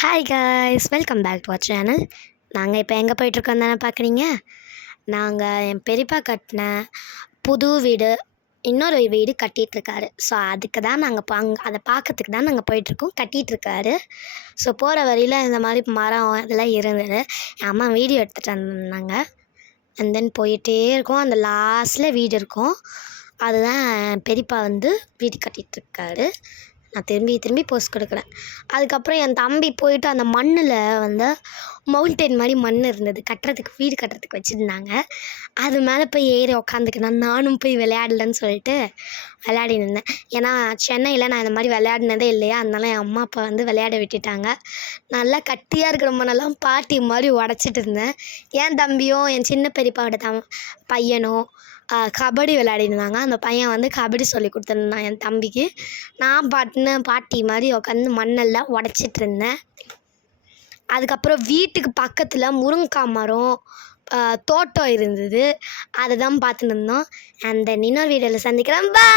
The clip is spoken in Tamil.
Hi guys, welcome back to our channel. நாங்கள் இப்போ எங்கே போயிட்டுருக்கோம் தானே பார்க்குறீங்க. நாங்கள் என் பெரியப்பா கட்டின புது வீடு இன்னொரு வீடு கட்டிகிட்ருக்காரு. ஸோ அதுக்கு தான் நாங்கள் அதை பார்க்கறதுக்கு தான் நாங்கள் போயிட்டுருக்கோம். கட்டிகிட்ருக்காரு. ஸோ போகிற வழியில் இந்த மாதிரி மரம் இதெல்லாம் இருந்தது. என் அம்மா வீடியோ எடுத்துகிட்டு வந்தாங்க. அண்ட் தென் போயிட்டே இருக்கோம். அந்த லாஸ்ட்டில் வீடு இருக்கும். அதுதான் பெரியப்பா வீடு கட்டிகிட்ருக்காரு. நான் திரும்பி போஸ்ட் கொடுக்குறேன். அதுக்கப்புறம் என் தம்பி போயிட்டு அந்த மண்ணில் மவுண்டெயின் மாதிரி மண் இருந்தது, வீடு கட்டுறதுக்கு வச்சுருந்தாங்க. அது மேலே போய் ஏறி உக்காந்துக்கினேன். நானும் போய் விளையாடலன்னு சொல்லிட்டு விளையாடின்னு இருந்தேன். ஏன்னா சென்னையில் நான் இந்த மாதிரி விளையாடினதே இல்லையா, அதனால என் அம்மா அப்பா விளையாட விட்டுட்டாங்க. நல்லா கட்டியாக இருக்கிற மண்ணெல்லாம் பாட்டி மாதிரி உடச்சிட்டு இருந்தேன். என் தம்பியும் என் சின்ன பெரியப்பாவோட பையனும் கபடி விளையாடிருந்தாங்க. அந்த பையன் கபடி சொல்லி கொடுத்துருந்தான் என் தம்பிக்கு. நான் பாட்டி மாதிரி உட்காந்து மண்ணெல்லாம் உடச்சிட்ருந்தேன். அதுக்கப்புறம் வீட்டுக்கு பக்கத்தில் முருங்கைக்காய் மரம் தோட்டம் இருந்தது. அதை தான் பார்த்துன்னு இருந்தோம். அந்த இன்னொரு வீடியோவில் சந்திக்கிறேன். பாய்.